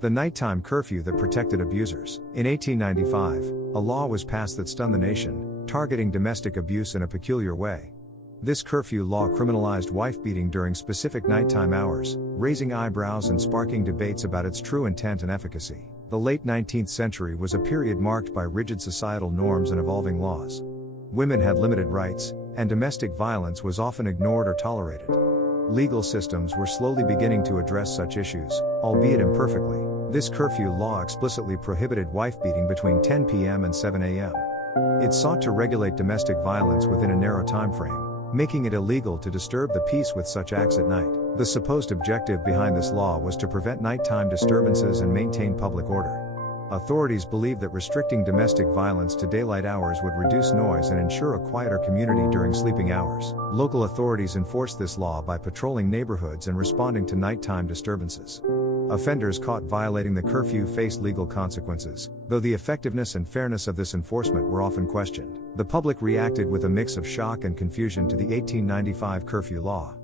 The nighttime curfew that protected abusers. In 1895, a law was passed that stunned the nation, targeting domestic abuse in a peculiar way. This curfew law criminalized wife-beating during specific nighttime hours, raising eyebrows and sparking debates about its true intent and efficacy. The late 19th century was a period marked by rigid societal norms and evolving laws. Women had limited rights, and domestic violence was often ignored or tolerated. Legal systems were slowly beginning to address such issues, albeit imperfectly. This curfew law explicitly prohibited wife-beating between 10 p.m. and 7 a.m. It sought to regulate domestic violence within a narrow time frame, making it illegal to disturb the peace with such acts at night. The supposed objective behind this law was to prevent nighttime disturbances and maintain public order. Authorities believed that restricting domestic violence to daylight hours would reduce noise and ensure a quieter community during sleeping hours. Local authorities enforced this law by patrolling neighborhoods and responding to nighttime disturbances. Offenders caught violating the curfew faced legal consequences, though the effectiveness and fairness of this enforcement were often questioned. The public reacted with a mix of shock and confusion to the 1895 curfew law.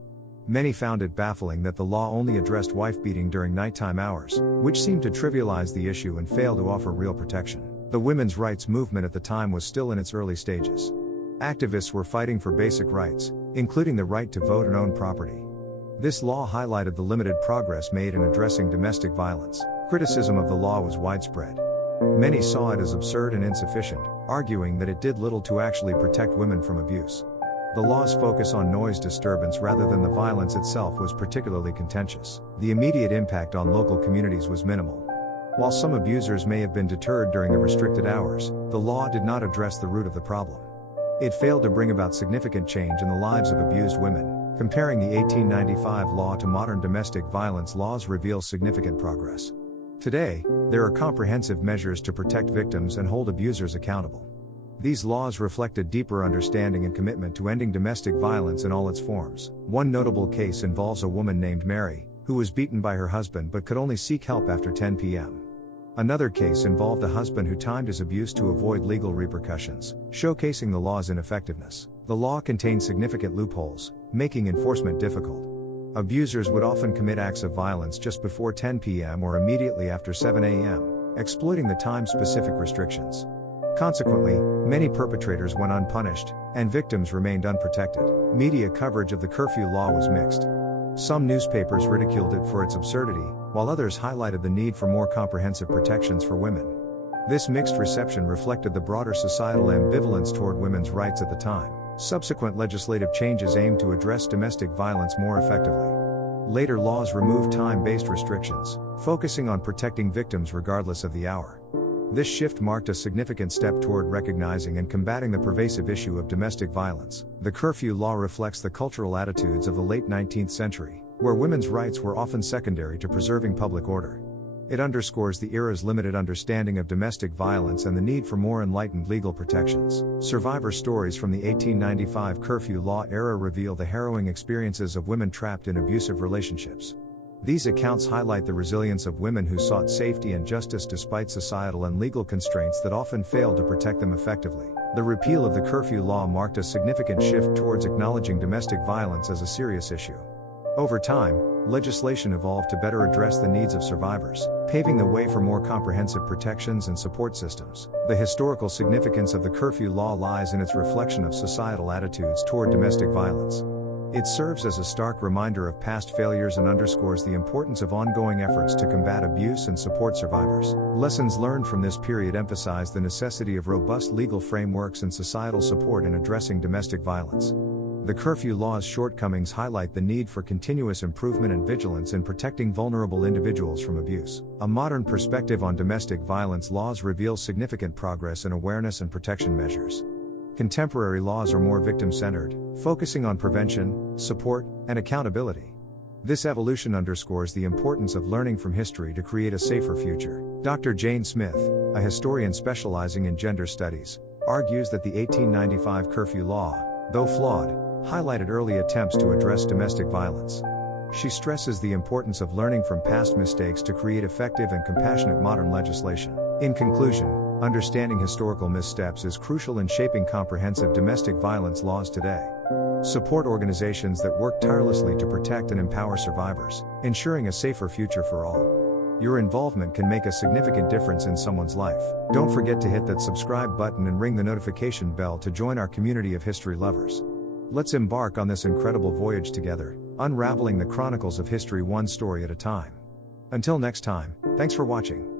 Many found it baffling that the law only addressed wife-beating during nighttime hours, which seemed to trivialize the issue and fail to offer real protection. The women's rights movement at the time was still in its early stages. Activists were fighting for basic rights, including the right to vote and own property. This law highlighted the limited progress made in addressing domestic violence. Criticism of the law was widespread. Many saw it as absurd and insufficient, arguing that it did little to actually protect women from abuse. The law's focus on noise disturbance rather than the violence itself was particularly contentious. The immediate impact on local communities was minimal. While some abusers may have been deterred during the restricted hours, the law did not address the root of the problem. It failed to bring about significant change in the lives of abused women. Comparing the 1895 law to modern domestic violence laws reveals significant progress. Today, there are comprehensive measures to protect victims and hold abusers accountable. These laws reflect a deeper understanding and commitment to ending domestic violence in all its forms. One notable case involves a woman named Mary, who was beaten by her husband but could only seek help after 10 p.m. Another case involved a husband who timed his abuse to avoid legal repercussions, showcasing the law's ineffectiveness. The law contained significant loopholes, making enforcement difficult. Abusers would often commit acts of violence just before 10 p.m. or immediately after 7 a.m., exploiting the time-specific restrictions. Consequently, many perpetrators went unpunished, and victims remained unprotected. Media coverage of the curfew law was mixed. Some newspapers ridiculed it for its absurdity, while others highlighted the need for more comprehensive protections for women. This mixed reception reflected the broader societal ambivalence toward women's rights at the time. Subsequent legislative changes aimed to address domestic violence more effectively. Later laws removed time-based restrictions, focusing on protecting victims regardless of the hour. This shift marked a significant step toward recognizing and combating the pervasive issue of domestic violence. The curfew law reflects the cultural attitudes of the late 19th century, where women's rights were often secondary to preserving public order. It underscores the era's limited understanding of domestic violence and the need for more enlightened legal protections. Survivor stories from the 1895 curfew law era reveal the harrowing experiences of women trapped in abusive relationships. These accounts highlight the resilience of women who sought safety and justice despite societal and legal constraints that often failed to protect them effectively. The repeal of the curfew law marked a significant shift towards acknowledging domestic violence as a serious issue. Over time, legislation evolved to better address the needs of survivors, paving the way for more comprehensive protections and support systems. The historical significance of the curfew law lies in its reflection of societal attitudes toward domestic violence. It serves as a stark reminder of past failures and underscores the importance of ongoing efforts to combat abuse and support survivors. Lessons learned from this period emphasize the necessity of robust legal frameworks and societal support in addressing domestic violence. The curfew law's shortcomings highlight the need for continuous improvement and vigilance in protecting vulnerable individuals from abuse. A modern perspective on domestic violence laws reveals significant progress in awareness and protection measures. Contemporary laws are more victim-centered, focusing on prevention, support, and accountability. This evolution underscores the importance of learning from history to create a safer future. Dr. Jane Smith, a historian specializing in gender studies, argues that the 1895 curfew law, though flawed, highlighted early attempts to address domestic violence. She stresses the importance of learning from past mistakes to create effective and compassionate modern legislation. In conclusion, understanding historical missteps is crucial in shaping comprehensive domestic violence laws today. Support organizations that work tirelessly to protect and empower survivors, ensuring a safer future for all. Your involvement can make a significant difference in someone's life. Don't forget to hit that subscribe button and ring the notification bell to join our community of history lovers. Let's embark on this incredible voyage together, unraveling the chronicles of history one story at a time. Until next time, thanks for watching.